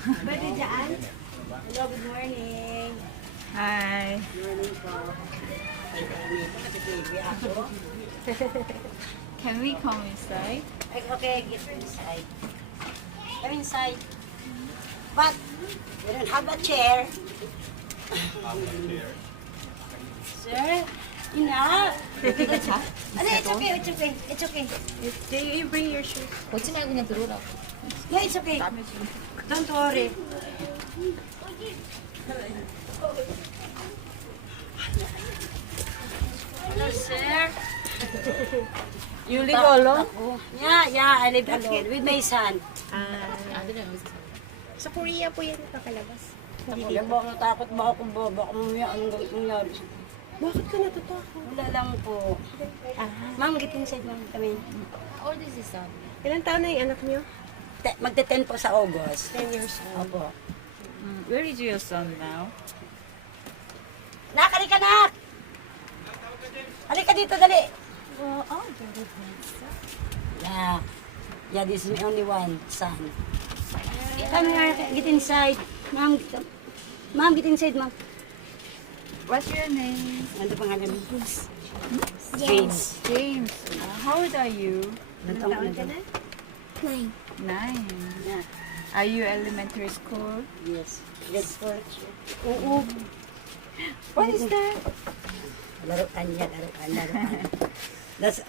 Pwede dyan? Hello, good morning. Hi. Good morning po. Ay, nag-TV ako. Can we come inside? Okay, get inside. Come inside. But, we don't have a chair. Sir, enough. Ano, it's okay, it's okay, it's okay. You bring your shoes. 걷지 말고 그냥 들어오라고. Yeah, it's okay. Don't worry. Hello, sir. You live alone? Yeah, I live alone with my son. 아들은 여기서 살아. Sa Korea po yan nakakalabas. Yan ba, natakot ba ako ba? Baka mamaya anong nangyari sa Bakit ka natatakot? Wala lang po. Ma'am, get inside, ma'am. Kami. How old is his son? Ilan taon na yung anak niyo? Magte-10 po sa August. 10 years old. Opo. Where is your son now? Nak, halika nak! Halika dito, dali. Oh, very handsome. Yeah, this is my only one son. Come here, get inside. Ma'am, ma'am, get inside, ma'am. What's your name? Ano pangalan mo? James. James. How old are you? Ilang taon ka na? 9. Yeah. Are you elementary school? Yes. Grade 4. Oo. What is that? Laruan niya, laruan. That's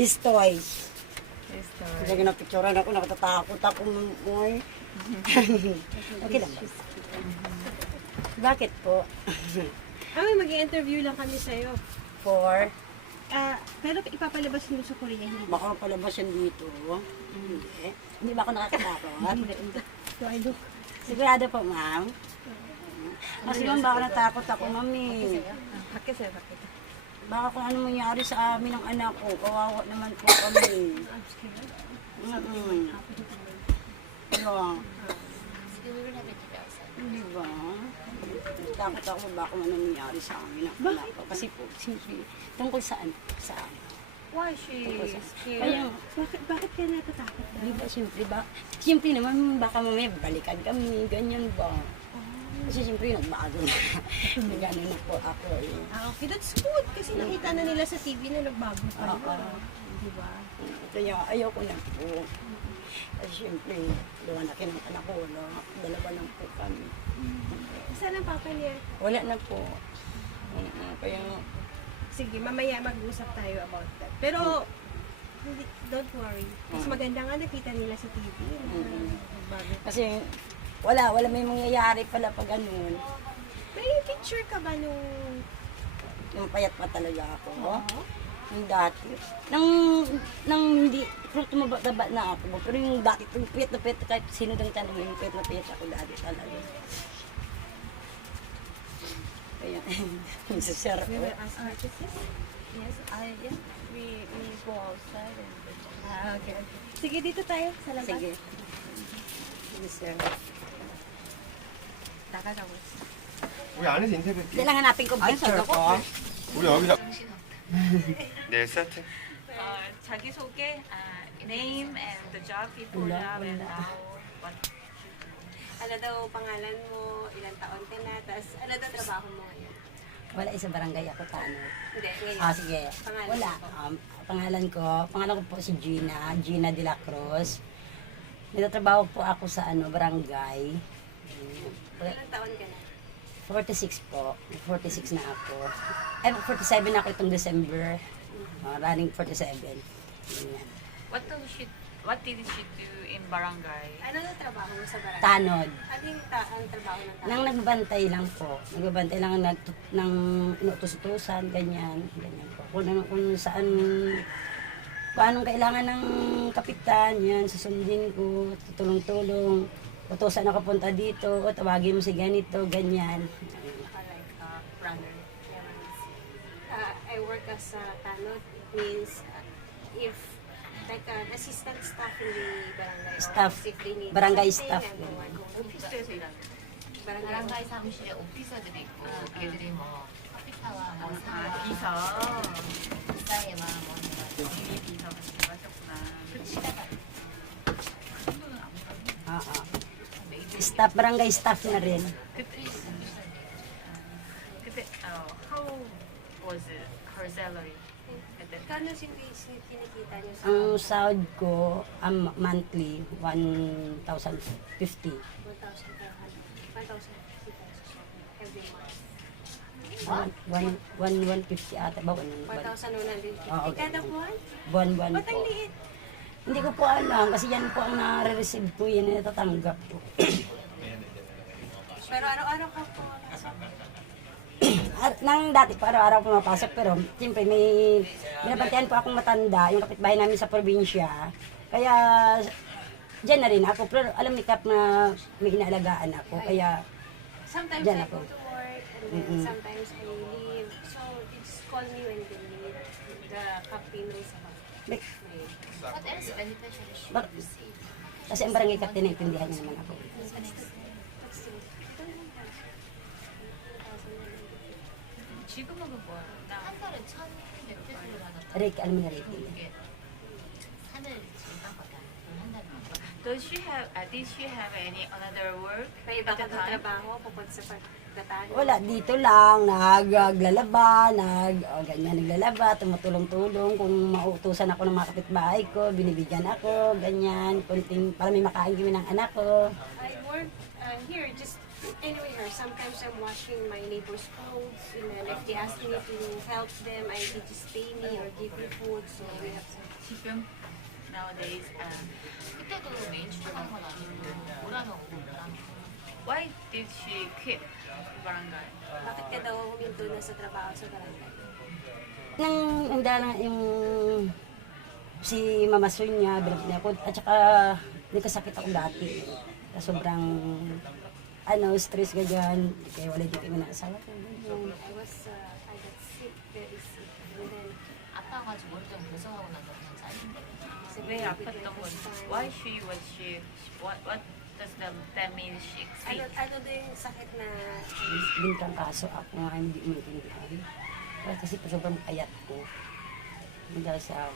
his toys. Yes, Kasi napicturean ako, nakatatakot ako. Uy. Okay lang ba? Bakit po? Mag-i-interview lang kami sa'yo. For, Pero ipapalabas mo sa Korea, hindi ba? baka palabas yan dito. Hindi. Hindi ba ako nakakatakot? So, I look. Sigurado po, ma'am. Kasi ma'am, baka natakot ako, mami. Bakit sa'yo, bakit? Baka kung ano mangyari sa amin ng anak ko, kawawa naman po kami. Diba? We will have a TV outside. Diba? Takot ako baka ano nangyari sa amin ng anak ko. Kasi po, siyempre, tungkol saan? Sa amin. Why she is here? Kaya, Bakit ka natatakot? diba, siyempre ba? Siyempre naman, baka mamaya balikan kami, ganyan ba? Kasi siyempre, nagbago na. Gano'n na po ako eh. Okay, that's good. Kasi nakita na nila sa TV na nagbago pa. Di ba? Kaya ayaw ko na po. Kasi siyempre, lumalaki ng anak ko, wala. Dalawa lang po kami. Saan ang papa niya? Wala na po. Kaya, Sige, mamaya mag-usap tayo about that. Pero, don't worry. Mas maganda nga nakita nila sa TV. Nagbago. kasi, wala may mangyayari pala pag ganun. May picture ka ba nung... Yung payat pa talaga ako. Yung dati. Nang hindi, kung tumaba na ako. Pero yung dati, yung payat na payat, kahit sino dang tanong, yung payat na payat ako dati talaga. Kaya, masasarap We ko. will ask her to see. Yes, we go outside and Okay. Sige, dito tayo sa labas. Sige. Sige, sir. 나가자고 했어. 우리 안에서 인터뷰할게. Kailangan hanapin ko picture ko. 우리 여기서. 네, 세트. 자기 소개, name and the job before now and now. What? Ano daw pangalan mo, ilang taon ka na, tapos ano daw trabaho mo ngayon? Wala, isa barangay ako, Tano. Hindi, ngayon. Sige. Pangalan Wala. Pangalan ko po si Gina de la Cruz. Nagtatrabaho po ako sa barangay. Ilang taon ka na? 46 po. 46 na ako. 47 na ako itong December. Running 47. Ganyan. What did she do in barangay? Ano daw trabaho mo sa barangay? Tanod. Ano yung ang trabaho ng tao? Nang nagbantay lang po. Nagbantay lang ng inutos-utusan, ganyan. Ganyan po. Kung saan, kung anong kailangan ng kapitan, yan, susundin ko, tutulong-tulong. Utusan ako punta dito, o tawagin mo si ganito, ganyan. Like runner. I work as a tanod. It means if like an assistant staff in the barangay. or Staff. if they need Barangay something, staff. and then work on it. 오피스에서 일하는. Barangay. 바람가이 사무실에 오피서들이 있고 걔들이 뭐 커피타와 뭐 사와 비서. 비싸게만 뭐 해가지고 이 비서가 하셨구나. 시다가 큰 돈은 안 받는. Oo. 매일 Staff, barangay staff na rin. 그때 how was it, her salary at that time? Kano kinikita niyo sa Ang sahod ko, monthly, 1,050. 1,500 every month? 150 ata ba? 1,150 Oo, kada buwan? Buwan-buwan Ba't ang po. liit? Hindi ko po alam kasi yan po ang nare-receive ko, yan ang natatanggap ko. Pero araw-araw ka po nasa Nang dati pa araw-araw pumapasok pero siyempre may binabantayan po akong matanda, yung kapitbahay namin sa probinsya. Kaya diyan na rin ako. Pero alam ni Kap na may inaalagaan ako. Kaya sometimes Diyan I ako. go to work and then sometimes I leave. So, they just call me when they need the capino sa may, What else beneficiary should Bak- you receive? kasi ang barangay captain na intindihan niya naman ako. 지금은 뭐야? 나 한 달에 1,100페소를 하나 Rick, alam mo na Rick. 이게 3일 지금밖에 안 돼. 한 달에 did she have any another work May iba at ka the time? trabaho pupunta sa pagkatano. Wala, dito lang, naglalaba, ganyan, naglalaba, tumutulong-tulong. Kung mautusan ako ng mga kapitbahay ko, binibigyan ako, ganyan, kunting, para may makain kami ng anak ko. I work here, just anyway here. Sometimes I'm washing my neighbor's clothes, and then if they ask me to help them, they just pay me or give me food. So we have some. 지금 nowadays 그때도 매일 출근한 건 아니고 오라면 오고 오라면 why did she quit barangay? Bakit ka daw huminto na sa trabaho sa barangay? Nang handa na yung si Mama Sonia, binabili ako, at saka nagkasakit ako dati. Sobrang stress ganyan, kaya wala din kami ng asawa ko. ganyan. I got sick, very sick. And then, 아파가지고 머리 좀 배송하고 나서 그냥 잘린대. 왜 아팠던 거지? Why was she? What does that mean? She ano, sick? ano din yung sakit na Bintang kaso ako nga hindi maintindihan. Kasi sobrang ayat ko. Dahil sa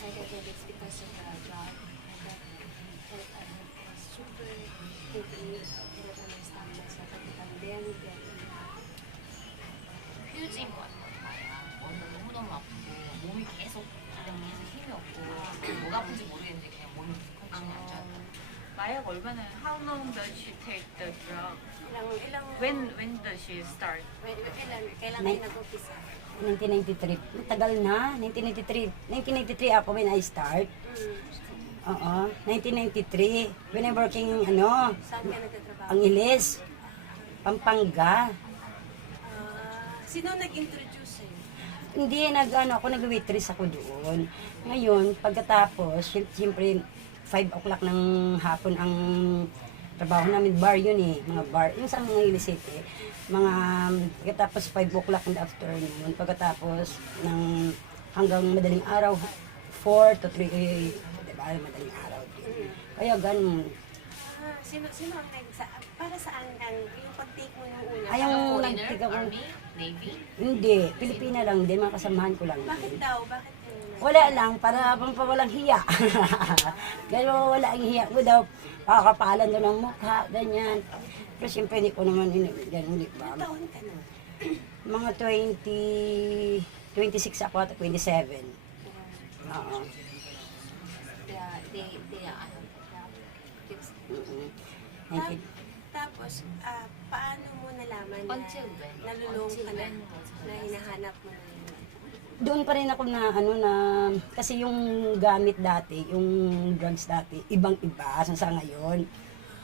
I got it, it's because of the job. I got super heavy, cannot understand myself at the pandemic. 휴지인 것 같아. 오늘 너무너무 아프고 몸이 계속 힘이 없고 뭐가 아픈지 모르겠는데 그냥 몸이 컨디션이 안 좋았다. 마약 얼마나? How long does she take the drug? When does she start? Kailan kayo nag-umpisa? 1993. Tagal na. 1993 ako when I start. Oo. 1993. When I'm working, Saan ka nagtatrabaho? ang Ilis. Pampanga. Sino nag-introduce sa'yo? Hindi, ako, nag-waitress ako doon. Ngayon, pagkatapos, siyempre, 5 o'clock ng hapon ang trabaho namin, bar yun eh, mga bar, yung sa mga Ilis City, pagkatapos 5 o'clock in the afternoon, pagkatapos hanggang madaling araw, 4 to 3, diba, madaling araw din. Kaya ganun. Sino ang para saan yung pag-take mo yung una? Ay, yung Foreigner, nagtiga ko, Army, Navy. hindi, Pilipina lang din, mga kasamahan ko lang Bakit din. daw? Bakit yun? Wala lang, para pampawalang hiya. Pero wala ang hiya ko daw, pakakapalan daw ng mukha, ganyan. Pero siyempre hindi ko naman ganun, di ba? Ilang taon ka na? Mga 26 ako at 27. Oo. They ano, tips. Thank you. Tapos, paano mo nalaman na Until when? nalulong ka Until na, when was na hinahanap mo na yun? Doon pa rin ako na kasi yung gamit dati, yung drugs dati, ibang-iba sa ngayon.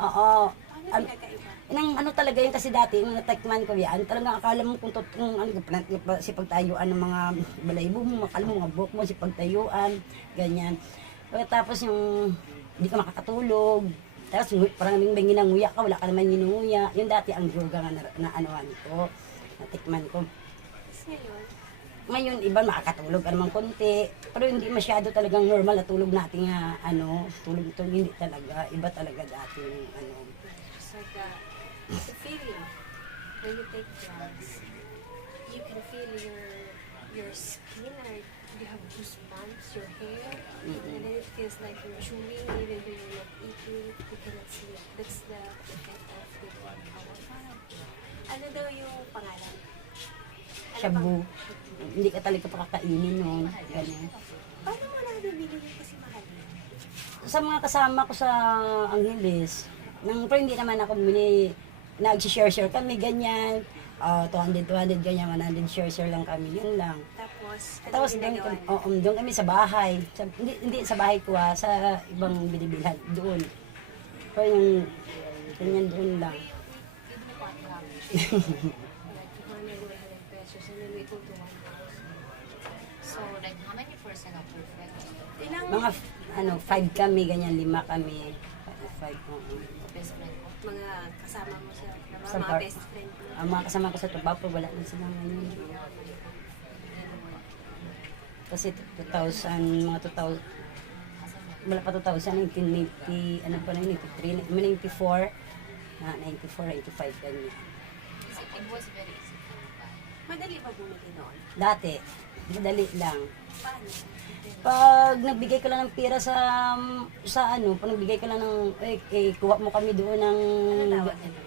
Oo. Paano pinagkaiba? Talaga yun kasi dati, nung natikman ko yan, talagang akala mo kung si pagtayuan ng mga balaybo mo, akala mo mga buhok mo, si pagtayuan, ganyan. Tapos yung hindi ka makakatulog, tapos parang may ginanguya ka, wala ka naman ginunguya. Yung dati ang droga nga na anuan ko, natikman ko. Tapos ngayon, Ngayon, iba makakatulog ka naman konti, pero hindi masyado talagang normal na tulog natin nga, tulog hindi talaga, iba talaga dati yung so the feeling, when you take drugs, you can feel your skin, or you have goosebumps, your hair, and then it feels like you're chewing even though you're not eating, you cannot sleep. That's the effect of the our. Ano daw yung pangalan? Ano Shabu. Hindi ka talaga pakakainin nun. Ganyan. Paano mo nabibili yun kasi mahal? Sa mga kasama ko sa Angeles, pero hindi naman ako bumili, nag-share kami, ganyan. 200, ganyan, 100 share lang kami, yun lang. Tapos Doon kami sa bahay. Hindi sa bahay ko sa ibang binibilhan, doon. Pero yung, ganyan doon lang. 200 pesos and then we go to 1,000. So, like, how many percent of perfect? Ilang Mga 5 kami, ganyan, 5 kami. 5, oo. Best friend ko. mga kasama mo sa trabaho, Sa mga bar- best friend mo? Ang mga kasama ko sa trabaho, wala na sila ngayon. Kasi 2000, mga 2000, wala pa 2000, 1990, ano pa na yun, 93, 94, 94, 95, ganyan. Kasi it was very easy to buy. Madali ba bumili noon? Dati, madali lang. Paano? Pag nagbigay ka lang ng pera pag nagbigay ka lang ng, kuha mo kami doon ng, Tawag nila.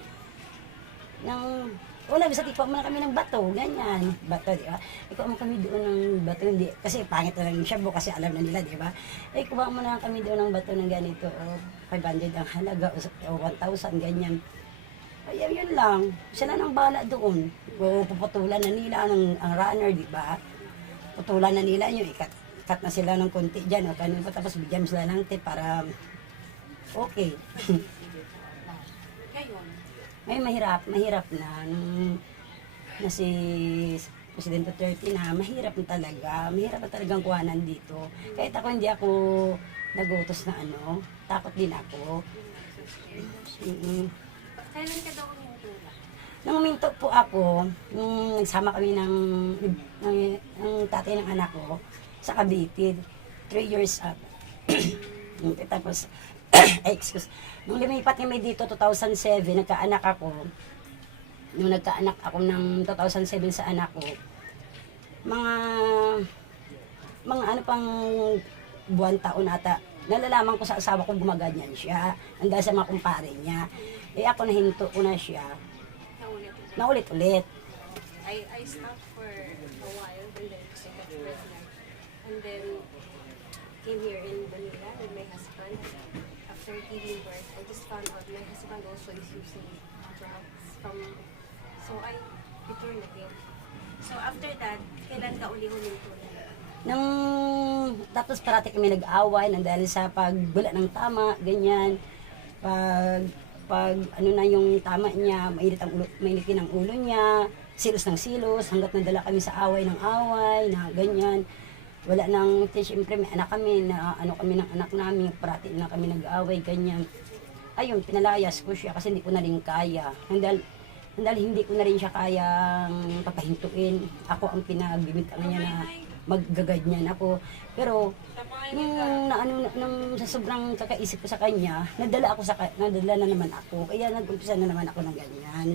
wala, bisa kuha mo na kami ng bato, ganyan. Bato, di ba? Kuha mo kami doon ng bato, hindi, kasi pangit na lang yung shabu, kasi alam na nila, di ba? Kuha mo na kami doon ng bato ng ganito, 500 ang halaga, o 1,000, ganyan. Ay, yun lang, sila nang bala doon. O puputulan na nila ang runner, di ba? Putulan na nila yung cut na sila ng konti dyan, o kanina pa, tapos bigyan sila ng tip para okay. Ngayon, May mahirap na na si Presidente Duterte na mahirap na talagang kuhanan dito. Kahit ako hindi ako nagutos na takot din ako. kailan ka daw umutula? Nung uminto po ako, nung nagsama kami ng tatay ng anak ko sa Cavite, 3 years up. Tapos, excuse, nung lumipat kami dito 2007, nagkaanak ako. Nung nagkaanak ako ng 2007 sa anak ko, mga pang buwan taon ata, nalalaman ko sa asawa ko gumaganyan siya. Dahil sa mga kumpare niya. Ako nahinto ko na siya. Naulit-ulit. Naulit-ulit. I stopped for a while and then kasi I got pregnant. And then came here in Manila with my husband. After giving birth, I just found out my husband also is using drugs so I returned again. So after that, kailan ka uli huminto na? Tapos parati kami nag-away dahil sa pagbula ng tama, ganyan. Pag na yung tama niya, mainitin ang ulo niya, silos ng silos, hanggat nadala kami sa away ng away, na ganyan. Wala nang, siyempre may anak kami, kami ng anak namin, parati na kami nag-away, ganyan. Ayun, pinalayas ko siya kasi hindi ko na rin kaya. Dahil hindi ko na rin siya kayang papahintuin. Ako ang pinagbibintangan niya na maggaganyan ako. Pero, nung sa sobrang kakaisip ko sa kanya, nadala na naman ako. Kaya nag-umpisa na naman ako ng ganyan.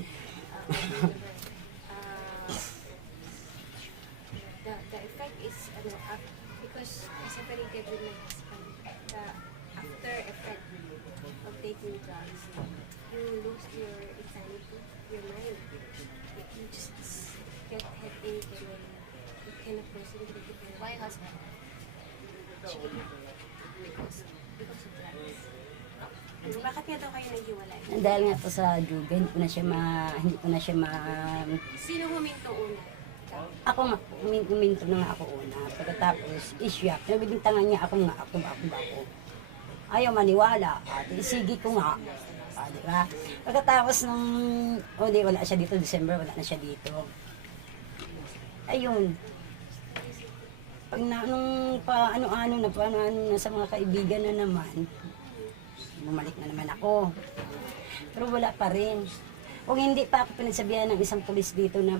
The effect is because I separated with my husband. The after effect of taking drugs, you lose your insanity, your mind. You just get headache and then you cannot concentrate. Why husband? Because of drugs. Bakit nga daw kayo naghiwalay? Dahil nga po sa juga, hindi ko na siya Sino huminto una? Ikaw? ako nga, uminto na nga ako una. Pagkatapos, isyak. Nabibintangan niya ako. Ayaw maniwala. Sige ko nga. Di ba? Pagkatapos wala siya dito, December, wala na siya dito. Ayun. Pag na sa mga kaibigan na naman, bumalik na naman ako. Pero wala pa rin. Kung hindi pa ako pinagsabihan ng isang pulis dito na,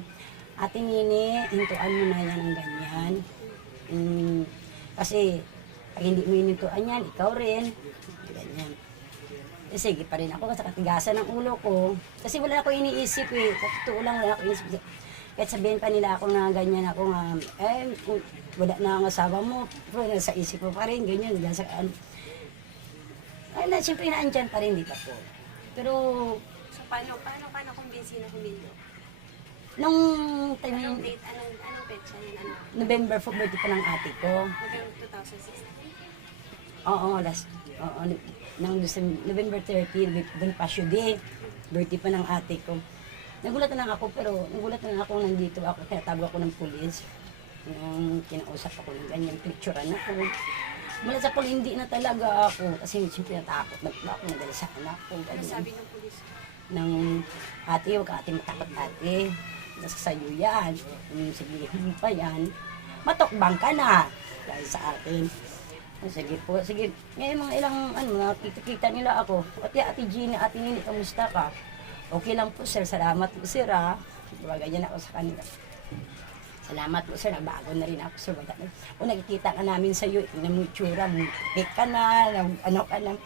Ate Nini, hintuan mo na yan ng ganyan. Kasi, pag hindi mo hinintuan yan, ikaw rin. Ganyan. Sige pa rin ako sa katigasan ng ulo ko. Kasi wala ako iniisip Totoo lang, wala ako iniisip. Kahit sabihin pa nila ako na ganyan ako nga, wala na ang asawa mo, pero sa isip mo pa rin, ganyan. Siyempre naandyan pa rin, di ba po? Pero, So, paano ka nakumbinsi na humildo? nung time Anong yun, date? Anong petsa yun? November 4, birthday pa ng ate ko. November 2016? Oo, nang November 30, Bonifacio Day, birthday pa ng ate ko. Nagulat na lang ako, pero nagulat na lang ako nandito ako, kaya tawag ako ng pulis. Yung kinausap ako ng ganyan, picturean ako. Mula sa pag hindi na talaga ako, kasi siyempre natakot na ako, nadala sa anak ko. Ano Ganyan. sabi ng pulis? Ng ate, huwag ka ate matakot ate. Nasa sayo yan. Sige, hindi pa yan. Matokbang ka na. Dahil sa akin. Sige po, sige. Ngayon mga ilang, nakikita nila ako. Ate Gina, ate Nini, kamusta ka? Okay lang po sir, salamat po sir ha. Diba, ganyan ako sa kanila. Salamat po sir, nabago na rin ako sir. O nakikita ka namin sa iyo, tingnan mo yung tsura, pick ka na, ano ka na.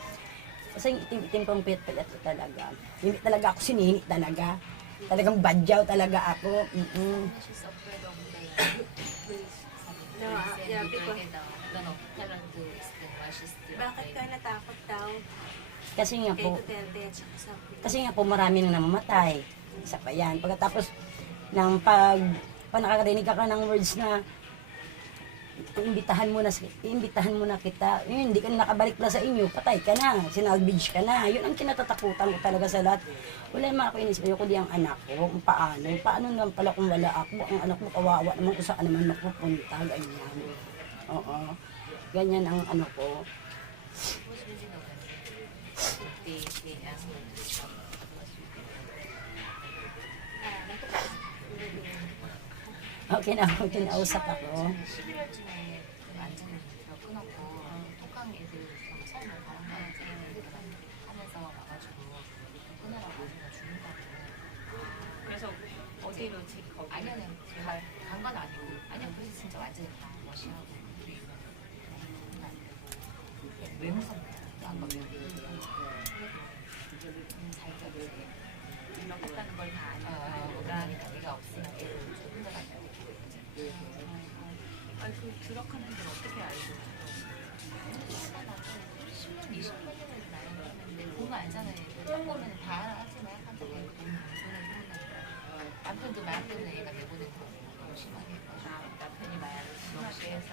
Kasi itim-itim pang pet-pet talaga. Hindi talaga ako sinini talaga. Talagang badyaw talaga ako. She's afraid of the No, yeah, because- tell her to explain why she's still Bakit ka afraid. natakot daw Kasi nga kay po, Duterte at saka sa marami nang namamatay. Isa pa yan. Pagkatapos ng pag nakakarinig ka ng words na iimbitahan mo na kita, yun, hindi ka na nakabalik na sa inyo, patay ka na, sinalvage ka na. Yun ang kinatatakutan ko talaga sa lahat. Wala naman ako inisip, ayoko di ang anak ko, kung paano naman pala kung wala ako, ang anak mo kawawa naman kung saan naman mapupunta, ganyan. Oo, ganyan ang ano ko. Who's really the one? They asked her to stop. Kinausap ako. 11월 중에 완전히 끊었고 톡강 애들 처음에 바람가는 애들 하면서 와가지고 끊으라고 하니까 죽는다고. 그래서 어디로 거기? 아니요, 간건 아니고 아니요, 그래서 진짜 완전히 다 멋이하고 왜 무섭냐? 안 가면 자기가 이렇겠다는 걸 다 아니까. 그러니까 네가 없으니까 힘들어가지고. 아니 그 드럭하는 걸 어떻게 알고? 10년, 20년을 나였는데 보면 알잖아요. 딱 보면 다 하지만 약간 되게 돈을 쓰는다. 남편도 마약되는 애가 내보낸 거 너무 심하게 해가지고. 남편이 마약을 심하게 해서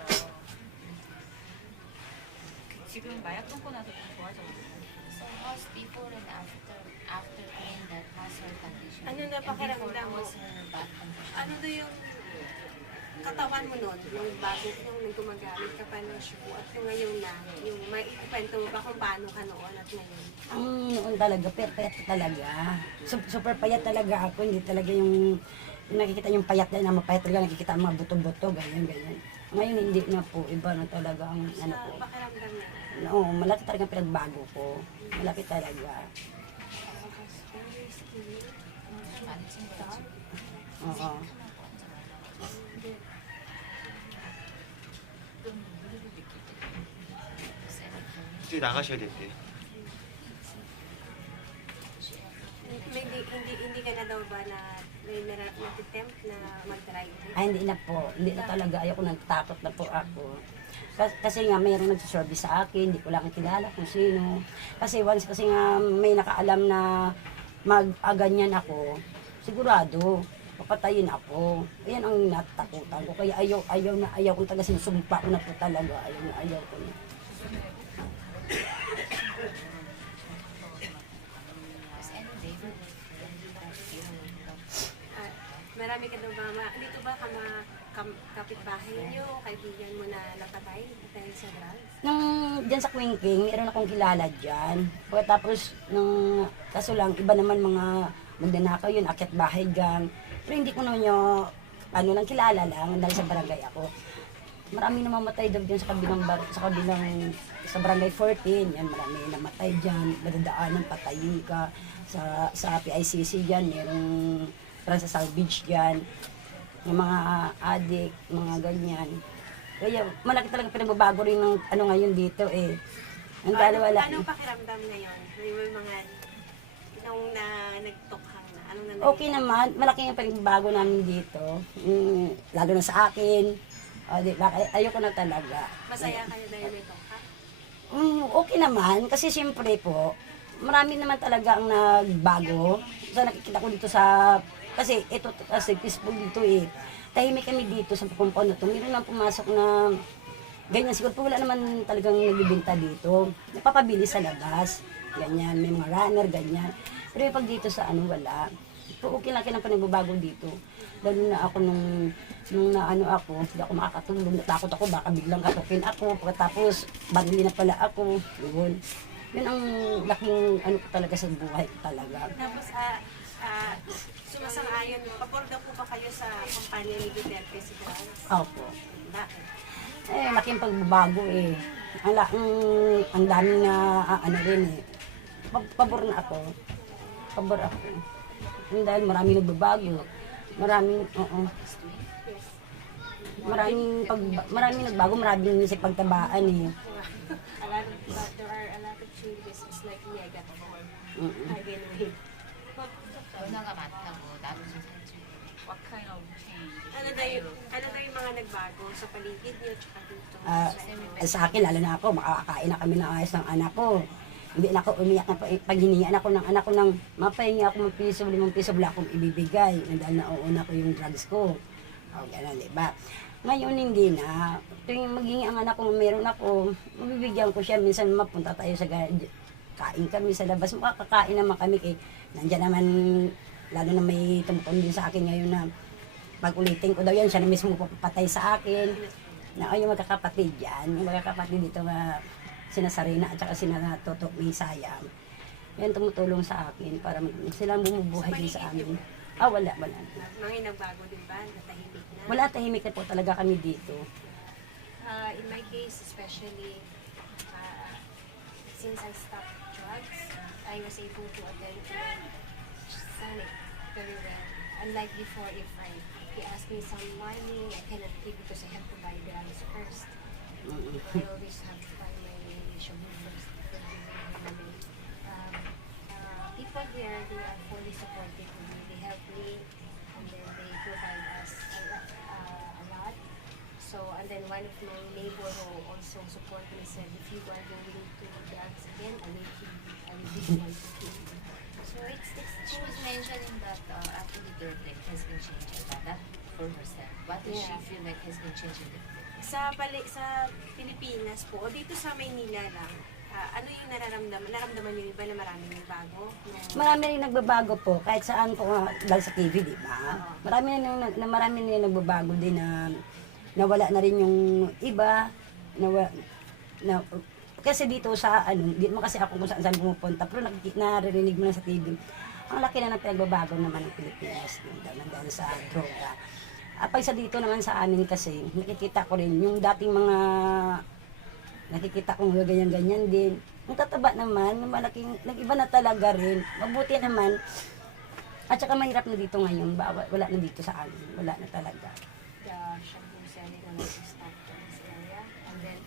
지금 마약 끊고 나서 좀 좋아졌어요. So what's before and after pain that was her condition? Ano na And pakiramdam before mo? was her bad condition? Ano daw yung katawan mo noon, nung bago nung gumagamit ka pa ng shoe at yung ngayon na, yung may ikwento mo ba kung paano ka noon at ngayon? Noon talaga, payat talaga. Super payat talaga ako, hindi talaga yung nakikita yung payat na mapayat talaga, nakikita ang mga buto-buto, ganyan. Ngayon hindi na po, iba na talaga ang ano ko. Sa pakiramdam na. Oo, malaki talaga pinagbago ko. Malaki talaga. 많이 친구였지. Oo. 이제 나가셔야 된대. Hindi ka na daw ba na may natitempt na mag-drive? Ay, hindi na po. Hindi na talaga. Ayoko nang takot na po ako. Kasi nga mayroong nagsiservice sa akin, hindi ko lang kilala kung sino. Kasi once kasi nga may nakaalam na mag-aganyan ako, sigurado, papatayin ako. Ayan ang natakutan ko. Kaya ayaw ko talaga, sinusumpa ko na po talaga. Ayaw ko na. Marami ka daw ba, dito ba kapitbahay niyo, kaibigan mo na napatay dahil sa drugs? Dyan sa Quinking, meron akong kilala dyan. Tapos, kaso lang, iba naman mga magnanakaw yun, akyat bahay dyan. Pero hindi ko naman yung, lang, kilala lang, dahil sa barangay ako. Marami namamatay daw dyan sa barangay 14, yan, marami namatay dyan, madadaanan, patayin ka. Sa PICC dyan, merong sa salvage dyan, yung mga adik, mga ganyan. Kaya malaki talaga pinagbabago rin ng ngayon dito eh. Ang wala. Anong pakiramdam ngayon? May mga nung nagtukhang na, anong nangyayari? Okay naman, malaki yung pinagbabago namin dito. Lalo na sa akin. Ayoko na talaga. Masaya kayo dahil may tukha? Okay naman, kasi siyempre po, marami naman talaga ang nagbago. So nakikita ko dito sa, kasi ito kasi peaceful dito eh. Tahimik kami dito sa compound na to. Meron lang pumasok na ganyan. Siguro po wala naman talagang nagbibinta dito. Napapabili sa labas. Ganyan, may mga runner, ganyan. Pero yung pag dito sa ano, wala. So okay lang ng panagbabago dito. Lalo na ako nung naano ako, hindi ako makakatulog. Natakot ako, baka biglang katukin ako. Pagkatapos, badli na pala ako. Yun. Yun ang laking ano ko talaga sa buhay ko talaga. Tapos, sumasang-ayon, paborda po ba kayo sa kumpanya ni Duterte si Juarez? Opo. Bakit? Laking pagbabago eh. Ang dami na ano rin eh. Pabor na ako. Pabor ako. Dahil maraming nagbabago. Maraming nagbago, maraming sa pagtabaan eh. But there are a lot of changes, it's like negative. Again, wait. 변화가 많다고 나도 좀 살짝. What kind of change? Ano daw yung mga nagbago sa paligid niyo tsaka dito? Sa akin, lalo na ako, makakain na kami ng ayos ng anak ko. Hindi na ako umiyak na pag hiningaan ako ng anak ko ng mapahingi ako ng piso, 5 piso, wala akong ibibigay. Dahil nauuna ko yung drugs ko. O, gano'n, diba? Ngayon, hindi na. Tuwing maghingi ang anak ko, meron ako, mabibigyan ko siya. Minsan mapunta tayo sa kain kami sa labas. Makakakain naman kami kay nandiyan naman, lalo na may tumutong din sa akin ngayon na pag ulitin ko daw yan, siya na mismo papatay sa akin. Na yung magkakapatid yan, yung magkakapatid dito na sina Sarina at saka sina Totok may sayang. Yan tumutulong sa akin para silang bumubuhay din sa amin. Wala. Mga nagbago din ba? Natahimik na? Wala, tahimik na po talaga kami dito. In my case, especially, since I stopped drugs, I was able to attend to Sonic very well. Unlike before, if he asked me some money, I cannot give because I have to buy drugs first. I always have to buy my shabu first before giving him money. People here, they are fully supportive of me. They help me, and then they provide us a lot. So, and then one of my neighbor who also support me said, if you are going to drugs again, I will give you one to kill. So She was mentioning that after the third day has been changing, but not for herself. What does she feel like has been changing? sa Pilipinas po, o dito sa Maynila lang, ano yung naramdaman niyo ba na maraming nagbago? Marami rin nagbabago po, kahit saan po, dahil sa TV, di ba? Marami rin nagbabago din na nawala na rin yung iba, kasi dito sa di mo kasi ako kung saan pumupunta, pero naririnig mo na sa TV, ang laki na ng pinagbabago naman ng Pilipinas, dahil sa droga. Pag sa dito naman sa amin kasi, nakikita ko rin yung dating mga, nakikita kong ganyan-ganyan din. Ang tataba naman, malaking, nag-iba na talaga rin. Mabuti naman. At saka mahirap na dito ngayon, wala na dito sa amin. Wala na talaga. The shampoo selling na stop in this area. And then,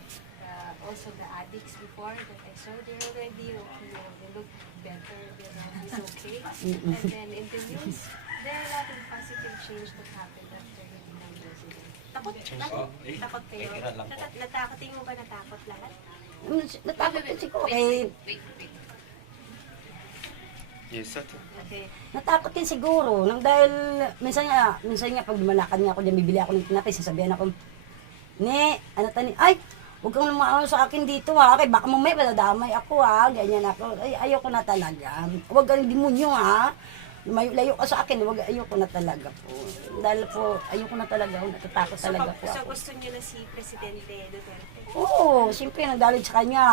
also the addicts before that I saw, they're already okay. They look better, their life is okay. And then in the news, there are a lot of positive change that happened after he became president. Takot kayo? Tingin mo ba natakot lahat? Natakot din siguro. Eh, Yes, sir. Okay. natakot din siguro. Nang dahil, minsan nga pag lumalakad nga ako dyan, bibili ako ng tinapay, sasabihan ako, ay, huwag kang lumaon sa akin dito ha, kay baka mamaya madadamay ako ha, ganyan ako. Ay, ayoko na talaga. Huwag kang demonyo ha. Layo ka sa akin, ayoko na talaga po. Dahil po, ayoko na talaga, natatakot talaga po So ako. gusto niyo na si Presidente Duterte? Oo, siyempre nagdalit sa kanya.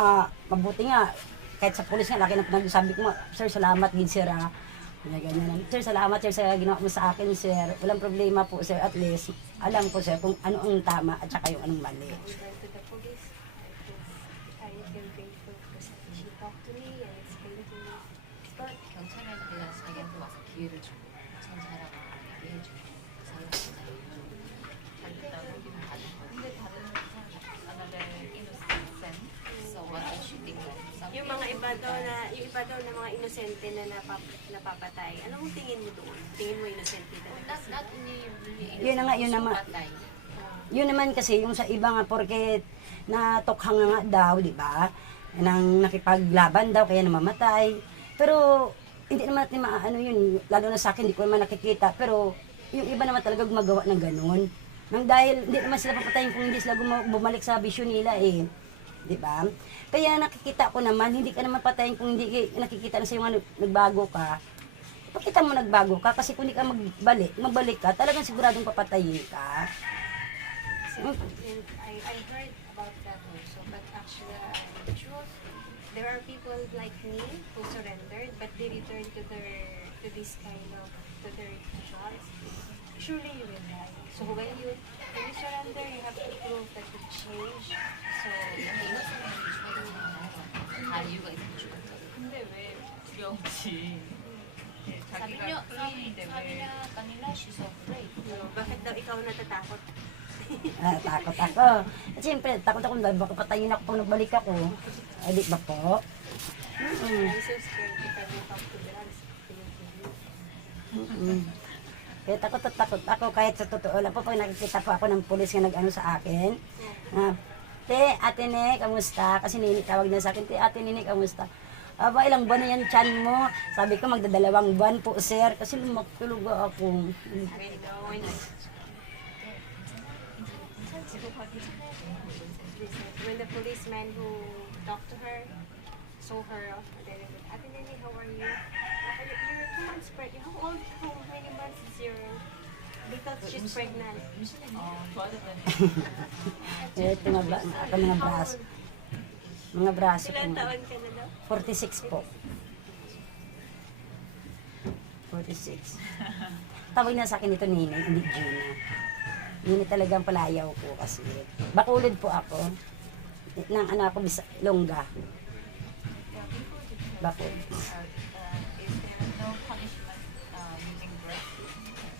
Mabuti nga, kahit sa pulis nga, laki na pinagsabi ko, sir, salamat din sir ha. Ganyan. Sir, salamat sir sa ginawa mo sa akin sir. Walang problema po sir, at least alam ko sir kung ano ang tama at saka yung anong mali. I went to the police. I feel grateful because she talked to me and explained to me. But 경찰에는 내가 자기한테 와서 기회를 주고 참 잘하고 얘기해주고 자기가 Hindi daron another innocent. So what I should think of yung mga iba daw na mga inosente na napapatay. Anong tingin mo doon? Tingin mo inosente talaga? not really Yun na nga, yun naman. Yun naman kasi yung sa iba nga porket natukhang nga daw, di ba? nang nakipaglaban daw, kaya namamatay. Pero, hindi naman natin maano yun, lalo na sa akin, hindi ko naman nakikita. Pero, yung iba naman talaga gumagawa ng ganun. Nang dahil, hindi naman sila papatayin kung hindi sila bumalik sa bisyon nila eh. Di ba? Kaya nakikita ko naman, hindi ka naman patayin kung hindi nakikita na sa'yo nga nagbago ka. Pakita mo nagbago ka, kasi kung hindi ka magbalik ka, talagang siguradong papatayin ka. And I heard about that also, but actually, the truth, there are people like me who surrendered, but they returned to this kind of, to their jobs. Surely you will die. So when you surrender, you have to prove that you change. So, 다 이유가 있는 죽었죠. 근데 왜 두려운지. 자기가 풀리는데 왜. 사비냐 kanila, she's so afraid. bakit daw ikaw natatakot? Takot ako. At siyempre, takot ako, baka patayin ako pag nagbalik ako. Di ba po? I'm so scared because you talk to drugs. Kaya takot ako kahit sa totoo lang po, pag nakikita po ako ng pulis na nag-ano sa akin. Ate Ne, kamusta? Kasi Nini tawag niya sa akin, Ate Nini, kamusta? Aba, ilang buwan na yan tiyan mo? Sabi ko, magdadalawang buwan po, sir. Kasi lumakuluga ako. I know. When the policeman who talked to her saw her off, and then they said, Ate Nene, how are you? You're 2 months pregnant. How many months is your... They thought she's pregnant. 도와줬더니. Ito nga ba, ako mga braso. Mga braso ko. Ilan taon ka na daw? 46 po. 46. Tawag na sa akin ito, Nini, hindi Gina. Nini talagang palayaw ko kasi. Bakulod po ako. Nang anak ko, Longga. Bakul. Is there no punishment using drugs?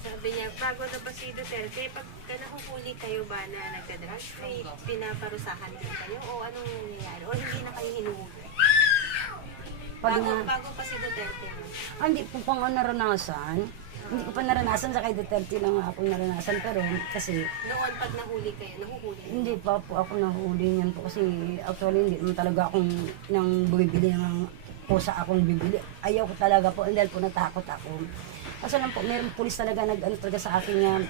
Sabi niya, bago na ba si Duterte, pagka nahuhuli kayo ba na nagka-drugs, may pinaparusahan din kayo? O anong nangyayari? O hindi na kayo hinuhuli? Pag na, Bago pa si Duterte mo. hindi po pang naranasan. Hindi ko pa naranasan, sa kay Duterte lang akong naranasan. Pero kasi, Noon pag nahuli kayo, nahuhuli. hindi pa po ako nahuli niyan po. Kasi actually, hindi naman talaga akong nang bumibili ng pusa akong bibili. Ayaw ko talaga po, dahil po natakot ako. Kasi lang po, mayroong pulis talaga nag-ano talaga sa akin nga,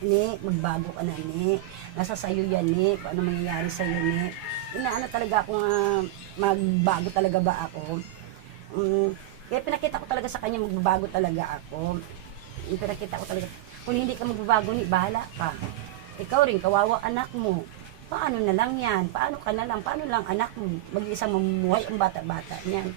Ni, magbago ka na, Ni. Nasa sayo yan, Ni. Paano mangyayari sa'yo, Ni? Inaano talaga ako nga, magbago talaga ba ako? Kaya pinakita ko talaga sa kanya, magbabago talaga ako. Pinakita ko talaga, kung hindi ka magbabago, Ni, bahala ka. Ikaw rin, kawawa anak mo. Paano na lang yan? Paano ka na lang? Paano lang anak mo? Mag-iisang mamumuhay ang bata-bata niyan.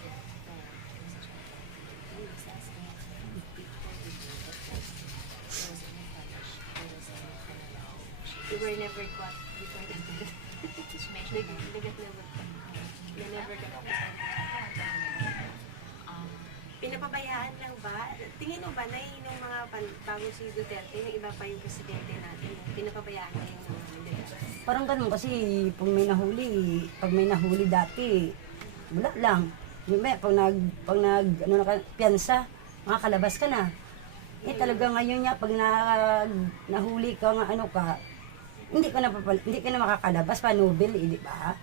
You were never caught before that. Ligat never. You never got caught. Pinapabayaan lang ba? Tingin mo ba na yung mga bago si Duterte, yung iba pa yung presidente natin, pinapabayaan na yung mga nila? Parang ganun kasi pag may nahuli dati, wala lang. Pag ano na ka, piyansa, makakalabas ka na. Talaga ngayon nga, pag nahuli ka nga ano ka, hindi ka na makakalabas pa, Nobel, di ba?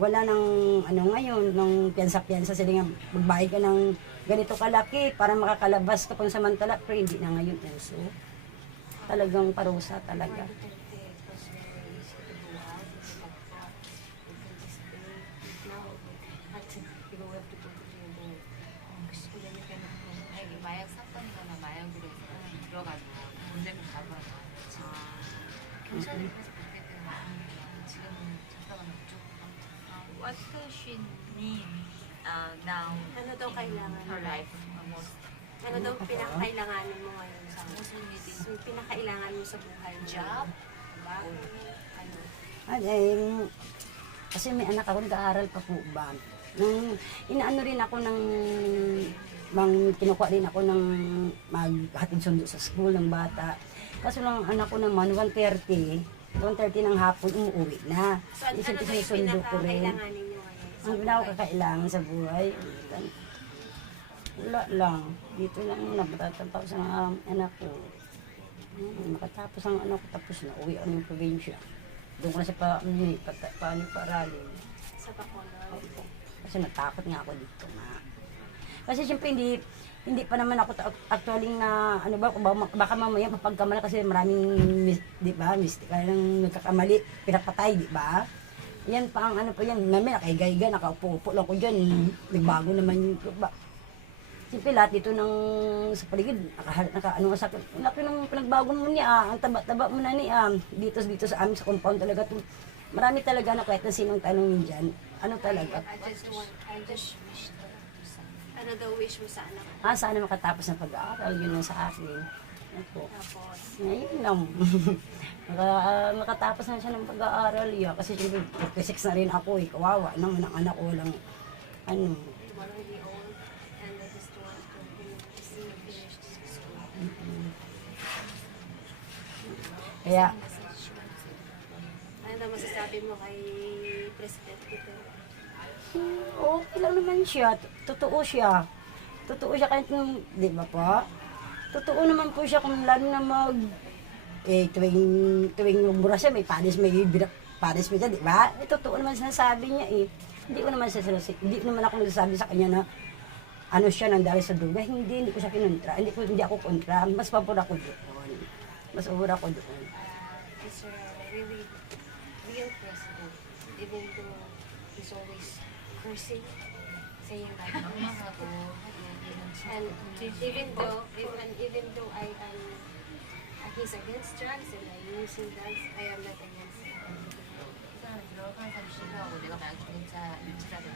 Wala nang ano ngayon, nang piyansa-piyansa sila nga, magbayad ka ng ganito kalaki para makakalabas ka pang samantala, pero hindi na ngayon yan. So, talagang parusa talaga. 마약 사건이거나 마약으로 들어가지고 문제를 잡아서 경찰이 그래서 그렇게 되는 지금은 잡혀가는 쪽 What does she need now Ano daw kailangan? in her life most? Ano daw pinakailanganin mo ngayon sa 무슨 일이 yung pinakailangan mo sa buhay mo? job Diba? Ano? Kasi may anak ako, nag-aaral pa po ba? Inaano rin ako kinukuha din ako ng maghatid sundo sa school ng bata. Kaso lang anak ko naman, 1:30 ng hapon, umuwi na. So, ano Isip daw ko yung sundo ko rin. pinakailanganin nyo ngayon? Ang pinakakailangan sa buhay, wala lang. Dito lang nagtatantaw sa anak ko. Makatapos ang anak ko, tapos na uwi ako ng probinsya. Doon ko na sa paano paralin. Sa Bacolod. Opo. Kasi natakot nga ako dito nga. Kasi siyempre hindi pa naman ako actually na ano ba, baka mamaya mapagkamala kasi maraming di ba, mystic nang nagkakamali, pinapatay, di ba? Yan pa ang ano pa yan, mamaya nakahiga-higa, nakaupo-upo lang ko dyan, nagbago naman yung siyempre lahat dito ng sa paligid, ano nga sakit, laki ng pinagbago mo niya, ang taba-taba mo na niya, dito sa amin sa compound talaga, marami talaga na kahit na sinong tanongin dyan, ano talaga. I just wish to ano daw wish mo sa anak mo? Sana makatapos ng pag-aaral, yun lang sa akin. Ako. Tapos, Ngayon lang. Makatapos na siya ng pag-aaral. Yeah. Kasi siyempre, 56 na rin ako eh. Kawawa naman ang anak ko lang. Ano. tomorrow will be old and I just want to see you finish school. Kaya, Ano daw masasabi mo kay President Duterte? okay lang naman siya. Totoo siya. Totoo siya kahit nung, di ba po? Totoo naman po siya kung lalo na tuwing lumura siya, may panis pa siya, di ba? Totoo naman sinasabi niya eh. Hindi naman ako nagsasabi sa kanya na ano siya nang dahil sa duga. Hindi ko siya kinontra. Hindi ako kontra. Mas pabor ako doon. Mas pabor ako doon. He's a really real president, even though he's always cursing, saying like, and even though I am he's against drugs and I'm using drugs, I am not against it. 들어가는 사람 싫어하고 내가 만약 진짜 유치라든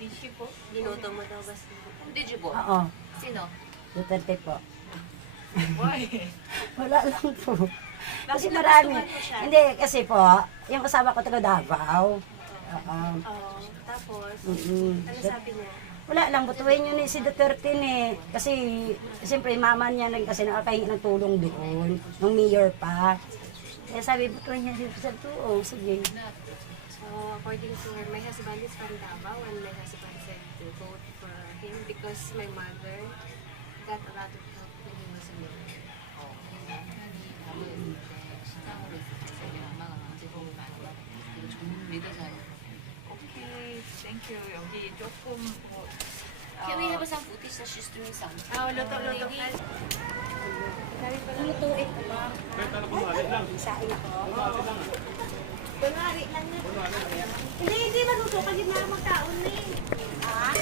뒤시고 Dinoto mo daw ba si hindi 뭐 Oo. sino? Duterte po. why? Wala lang po. Kasi Bakit marami. nagustuhan mo siya? Hindi, kasi po, yung kasama ko taga Davao. Oo. Tapos, Mm-mm. ano sabi niya? Wala lang, butuin yun si Duterte ni. Kasi, siyempre, mama niya lang kasi nakakahingi ng tulong doon. Nung mayor pa. Kaya sabi, butuin niya si Oo, sige. So, according to her, my husband is from Davao and my husband said to vote for him because my mother got a lot of help when he was a mayor. 남편이 바로 있을 때 시장으로 있을 때 저희 엄마가 제법을 많이 받았고 그리고 좋은 리더잖아요. Okay, thank you. 여기 조금 Can we have some footage that she's doing something? Luto. Lutuin ko ba? Isain ako. Kunwari lang na. Hindi, maluto ka din na magkaon na eh. Ha?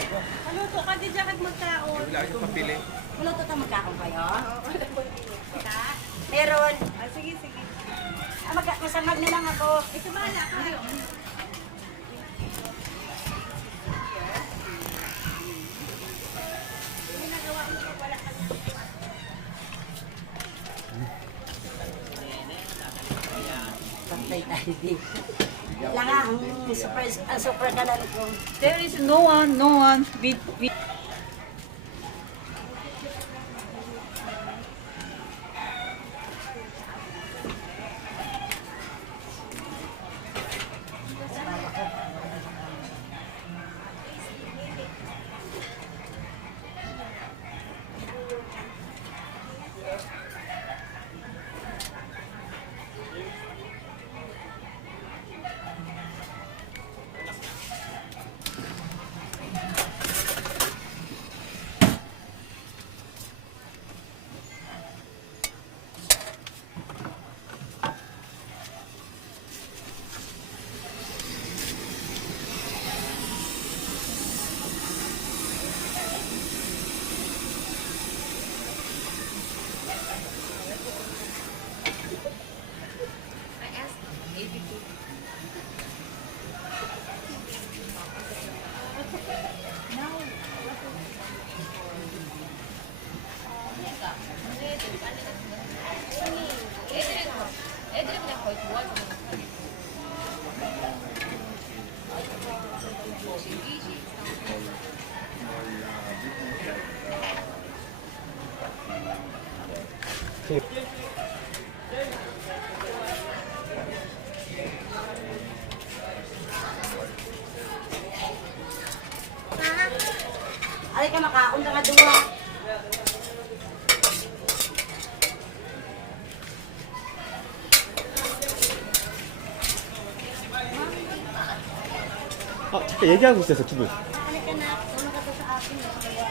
Maluto ka din dyan magkaon. Maluto ka magkaon kayo? Meron. Sige. Masamag na lang ako. Ito ba na ka? Pantay tayo dito. Wala nga, ang super kanan ko. There is no one with I asked them, maybe to 그러니까 애들이 빨리 같은 거 애들이 그냥 거의 도와주는 Alay ka makaon ka nga duwa. 얘기하고 있어서 두 분. Halika na, tulong ka to sa akin. Kaya,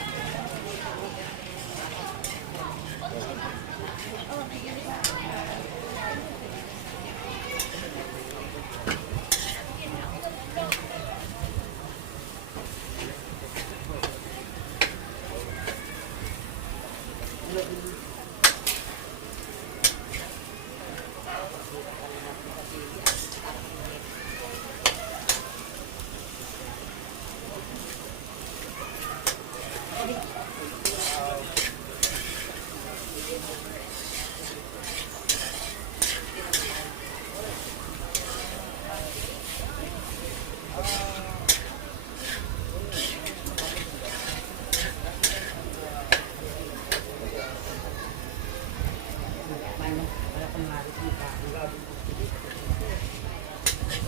ano, wala kang marit ng kain.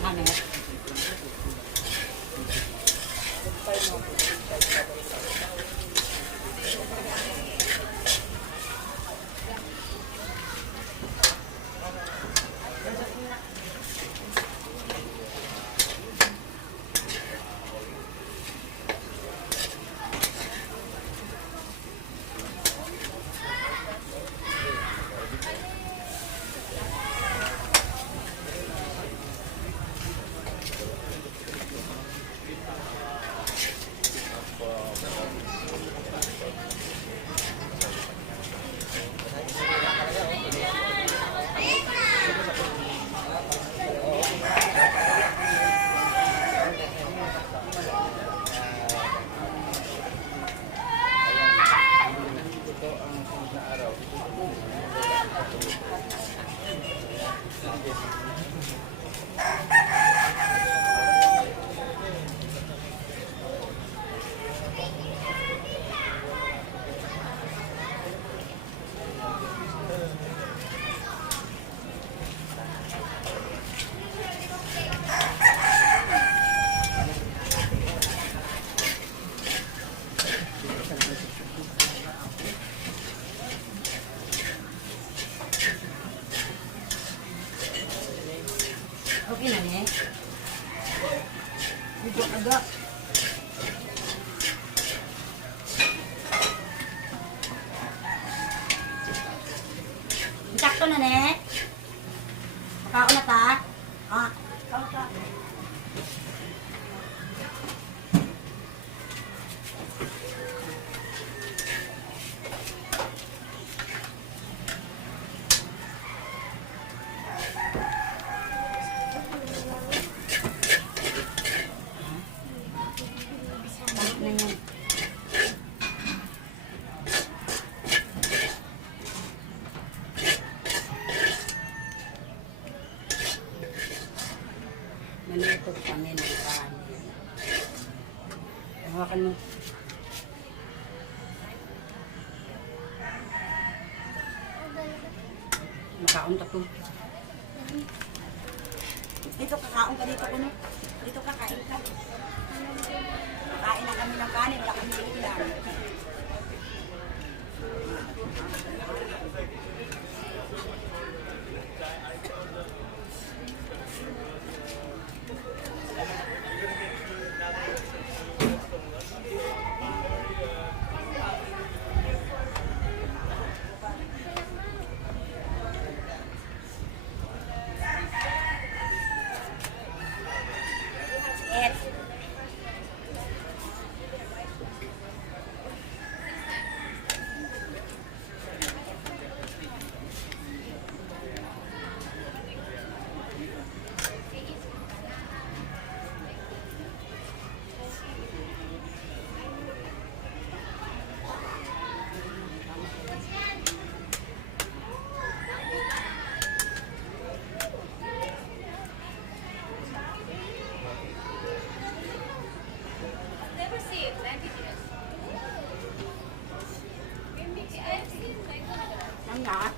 Ano? Okay na niya. Medyo agak. Sakto na ne. Makaon na ta. Ah, kaon ka. Balik na yan. Naluto kami ng kanin. Hawakan mo. Makaon ka to. Dito kakaon ka dito kuno. Dito kakain ka. Kain na kami ng kanin, wala kami ilan. Yes. Never see it, 90 years. I've seen like Ang lahat.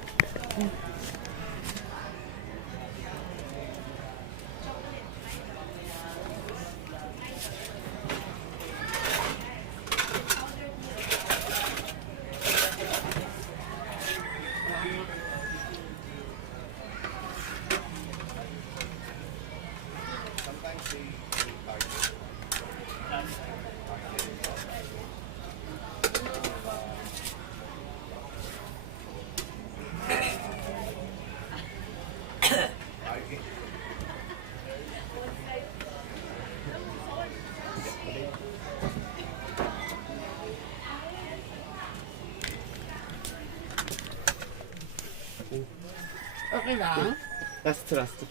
Okay lang. 라스트 라스트.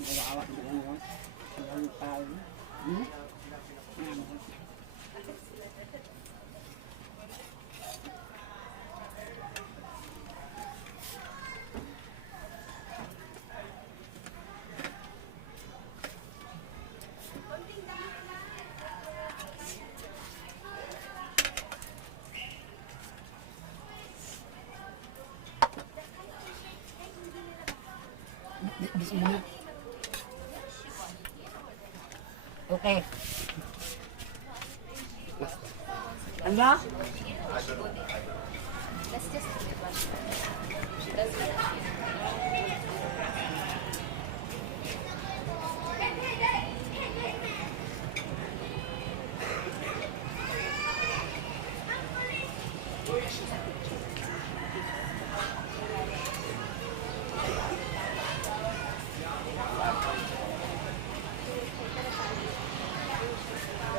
Nawawa doon yun. Ang tao. Hmm? Gusto mo na? Okay. Ano? Let's just do it one time. She does it.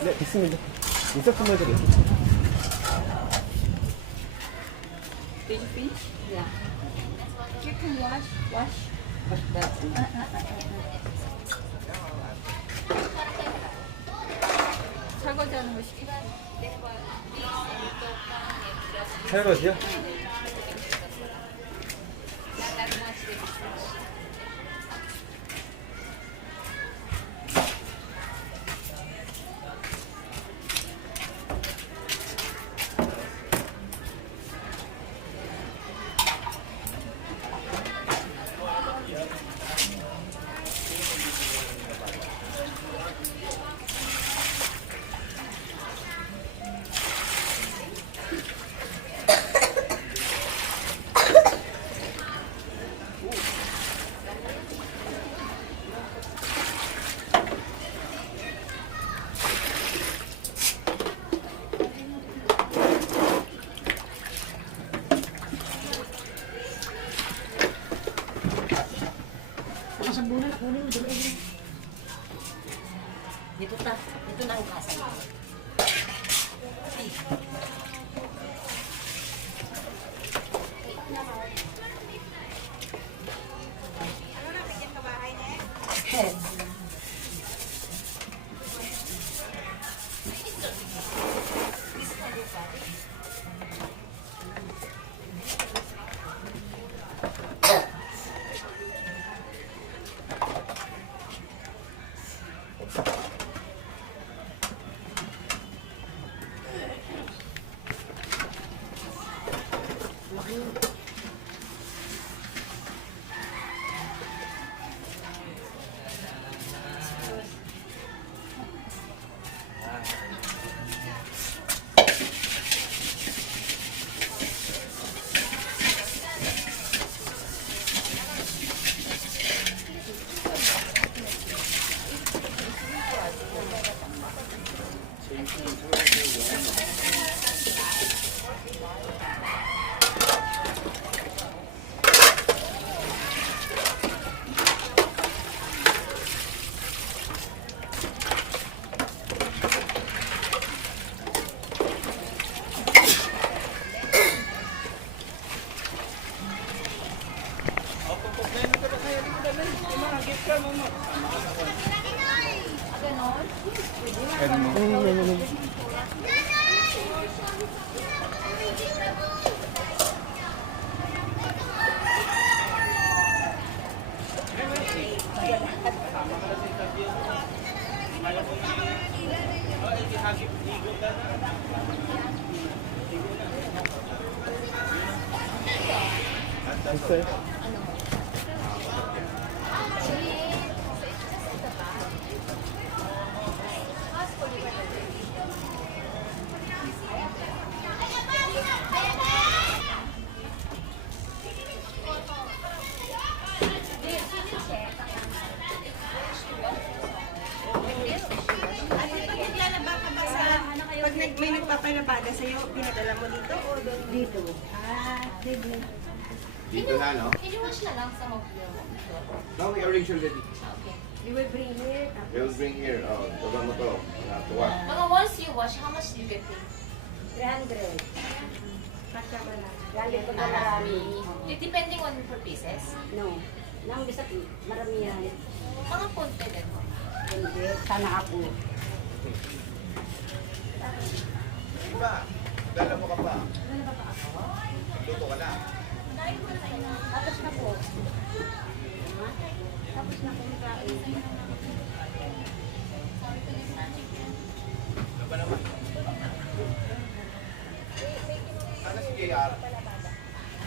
네, 됐습니다. 인서트만 드려요. Did you finish? Yeah. You can wash that. 설거지 하는 거 시키고. 설거지요? Nasa muna na kunin. Dito ta. Dito na ang kasa. 됐어요? Pag may nagpapalabada sa'yo, pinadala mo dito o doon? Dito. Dito. Dito na, no? Can you wash na lang some of your Now we arrange already. Okay. We will bring here. We will bring here. Oh, baba mo to. To wash. Mga once you wash, how much do you get paid? 300. Galing ko na marami. Depending on per pieces. No. Nang bisa marami yan. Mga konti din. Hindi. Sana ako. Diba? Dala mo ka pa. Luto ka na. Tapos na po. Tapos na po yung kain. Ano ba naman? Ano si JR?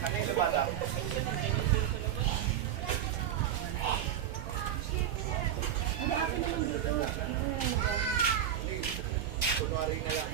Ano yung labada? Hindi ako naman dito. Kunwari na lang.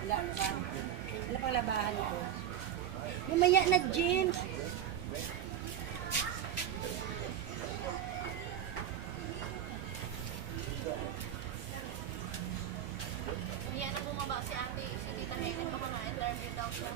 Wala ba? Ano pang labahan ko? Mamaya na, James. Yan na bumaba si ate. Si Tita Helen pa mga interview daw siya.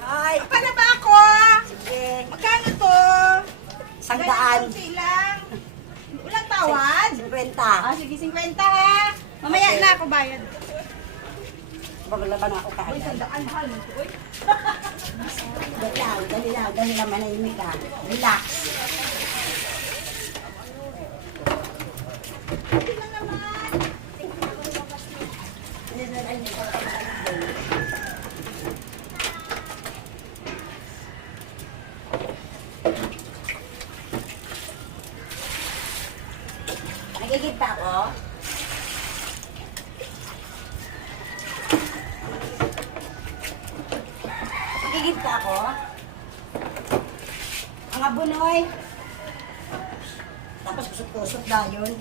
Ay, Pala ba ako? sige. Magkano to? Sandaan. Ganito lang. Walang tawad? 50. Ah, sige, 50 ha. Mamaya Okay. na ako bayad. Maglaban ako Uy, kaagad. sandaan, mahal nito. Uy. Dali lang, manahimik ka. Relax. Hindi lang naman. Nagigib pa ako? Nagigib pa ako? Ang abunoy. Tapos kusot-kusot na yun.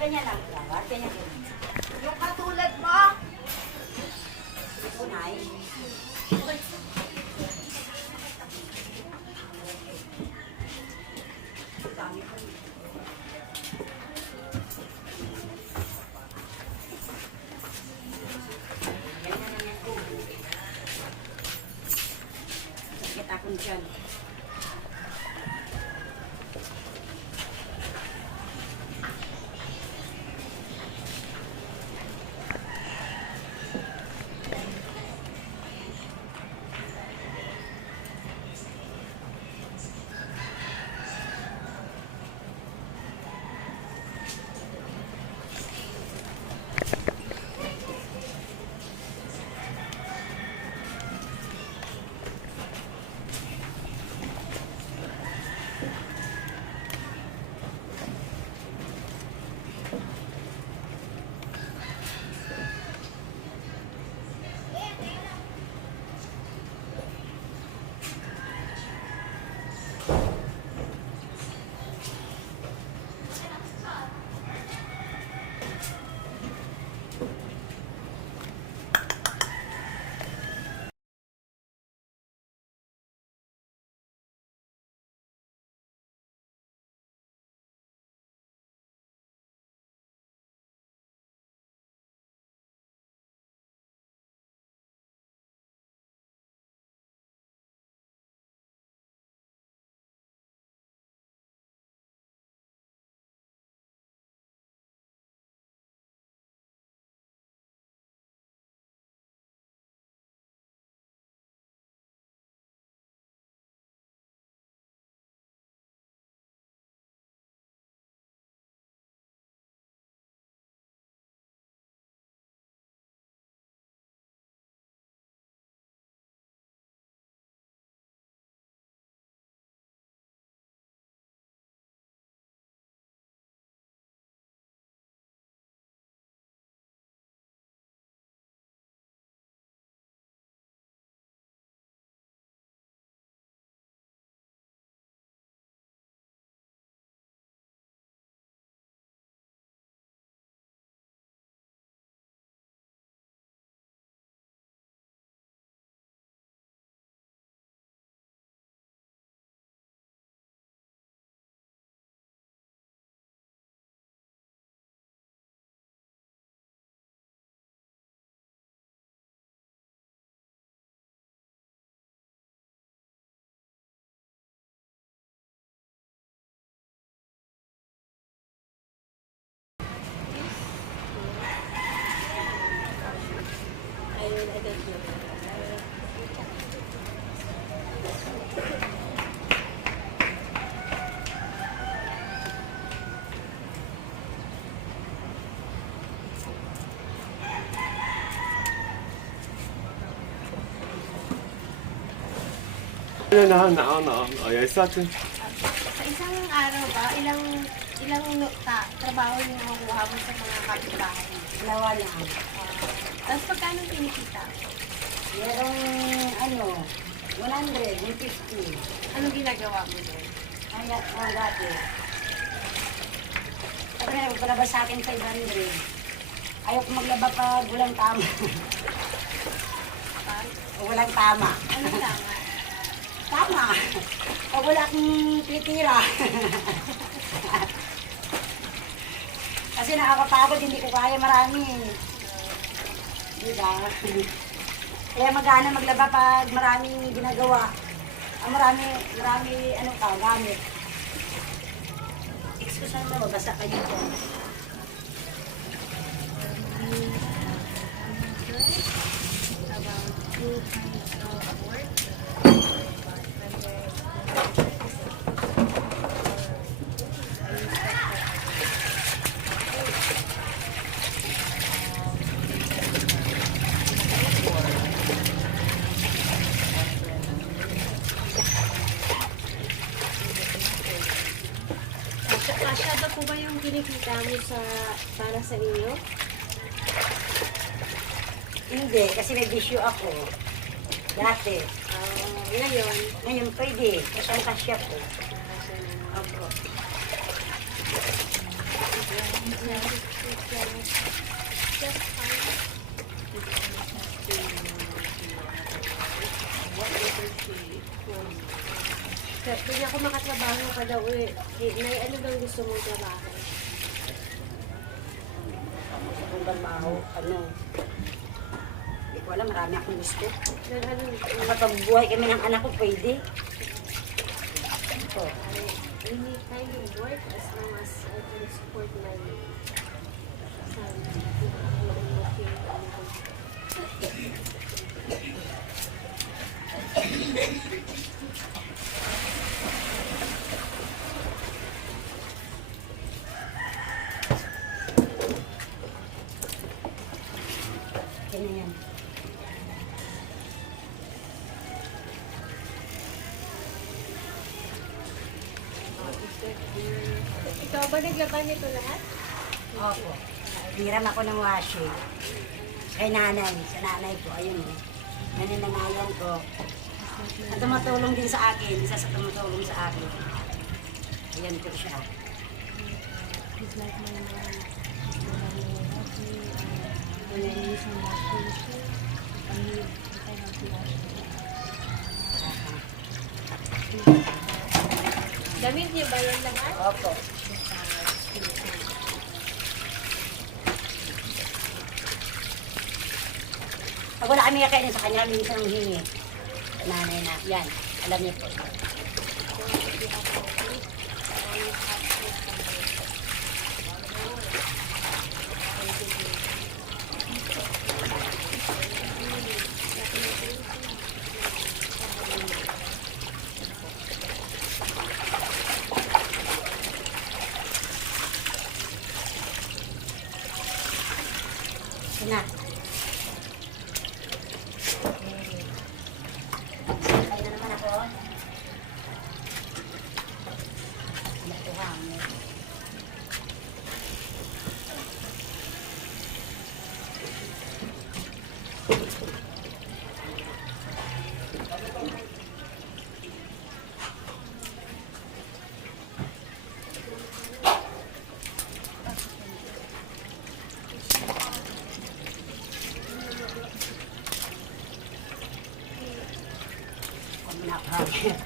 Ganyan lang, lawat. Ganyan lang. Yung katulad mo. Unay. Sakit akong dyan. 열사튼 Sa isang araw ba, ilang trabaho yung nakukuha mo sa mga kapitbahay? Dalawa lang. Tapos pagkano kinikita? Merong, 100, yung 50. Anong ginagawa mo doon? Ay, dati. Sabi na, magpalabas sa akin 500. Ayaw ko maglaba pag walang tama. O walang tama. Anong tama? Tama. Pag wala akong titira. Kasi nakakapagod, hindi ko kaya marami. Diba? Kaya magana maglaba pag maraming ginagawa. Marami gamit. Excuse na mabasa kayo dyan. About 2 kinds of work. Kasya na po ba yung kinikita mo para sa inyo? Hindi, kasi may bisyo ako. Dati. Ngayon pwede. Kasi ang kasya ko. Opo. Kaya ako makatrabaho ka daw eh. May ano daw gusto mong trabaho? Kung trabaho, hindi ko alam, marami akong gusto. Kapag-buhay kami ng anak ko, pwede. Ito. Any kind of work as long as I can support my son. Okay na yan. Ikaw ba naglaban nito lahat? Opo. Hiram ako ng washing. Kay nanay. Sa nanay ko. Ayun eh. Naninangalan ko. At tumutulong din sa akin. Isa sa tumutulong sa akin. Ayan po siya. It's like my mom. When I use my washing I need I have to wash it. Damit niyo ba yan lahat? Opo. Pag wala kami kakainin sa kanya, minsan ang hingi. Sa nanay na. Yan. Alam niyo po. Na. Ay na naman ako. Ito hangin. Nakahangin.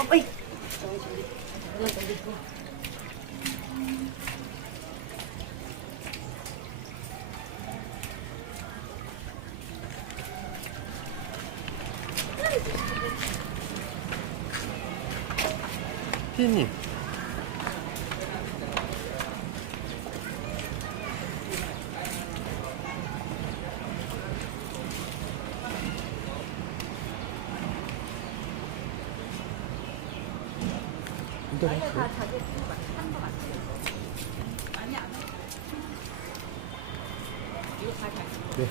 Oh, ay! Sorry, sorry. Ano, tubig ko. 피디님. 네.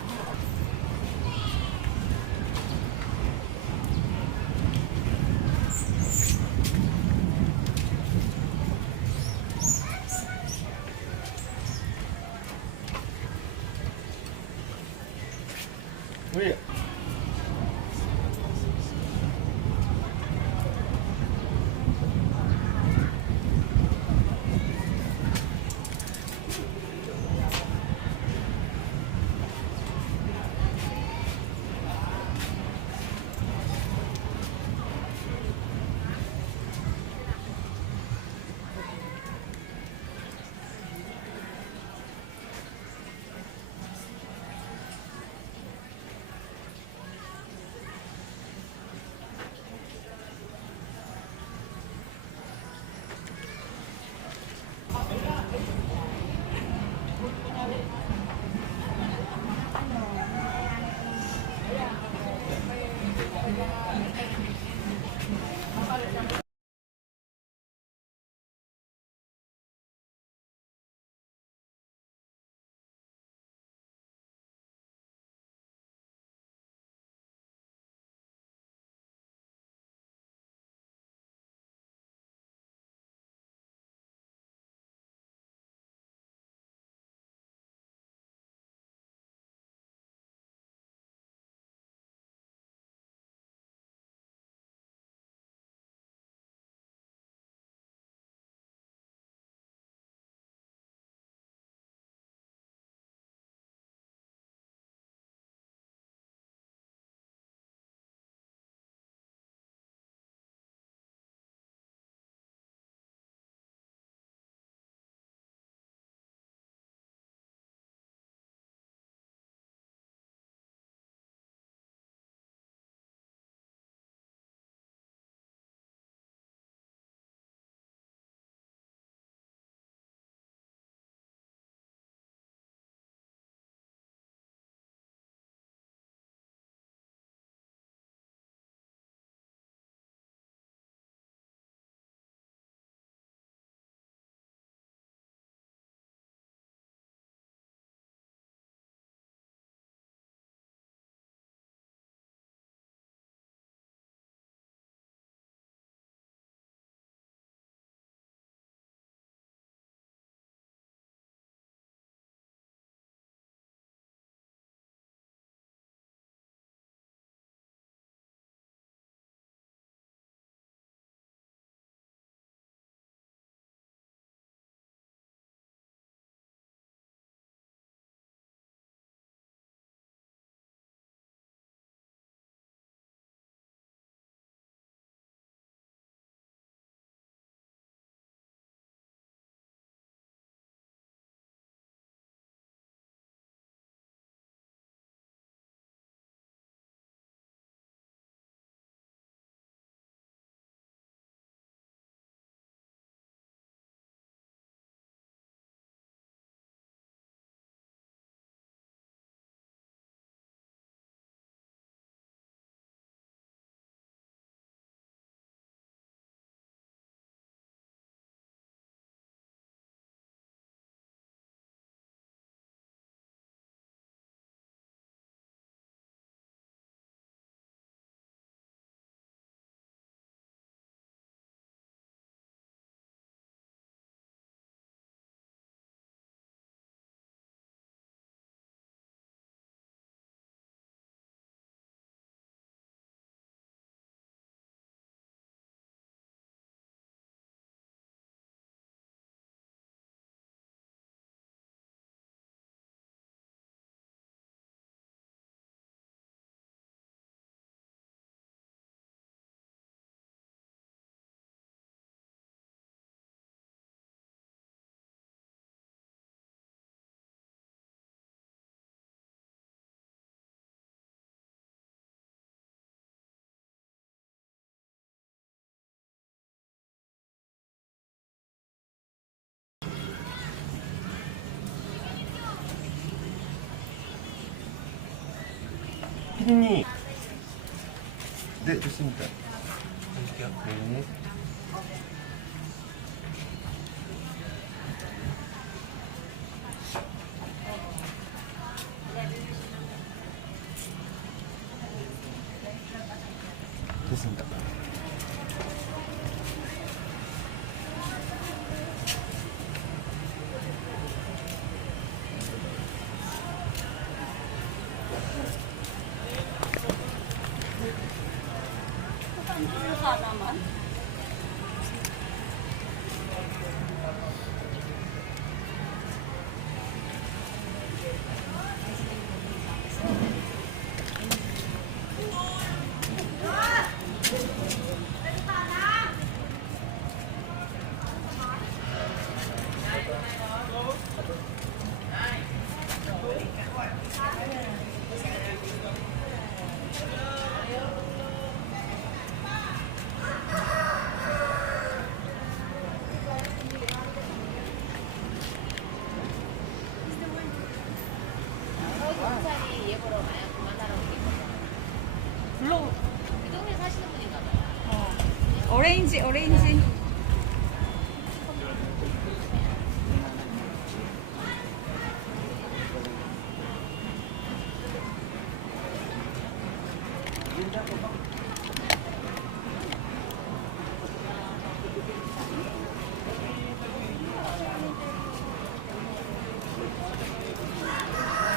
우리 피디님. 네, 좋습니다. 네. 됐습니다. 하나만. 경찰이 예보로 마약 그만하라고 얘기했거든요. 불러. 그 동네 사시는 분인가 봐요. 오렌지.